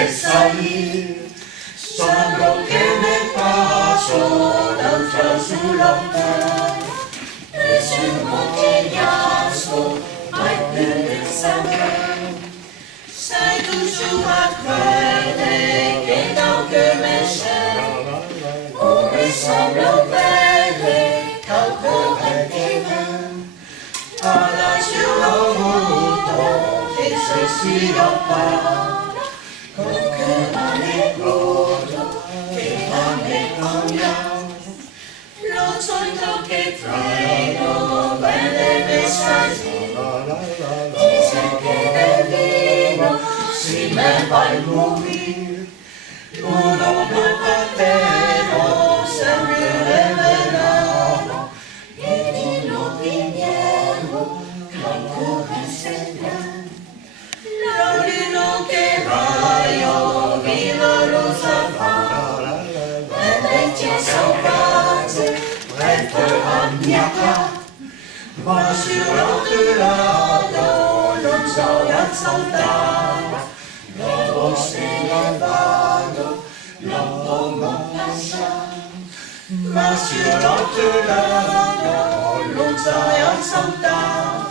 e salir. Solo que me paso danza sull'altare. E sul montigliasco mai più del sangue. Sei tu sulla crede che da che me sei. Ore sembra belle, calco e divino. Alla cielo avuto, che se si appara. Con che mani godo, che mani cogniamo. Lo solito che treno, belle messaggi. Dice che del vino si me va a morir. Uno per partero, sempre revelato. E di l'opinione, ancora insegna. L'orino che raio, viva rosa fa. E legge salvaggio, retto a mia casa. Ma sull'altro lato non so saltare, dopo se ne vado, non posso lasciare. Ma sull'altro lato non so saltare.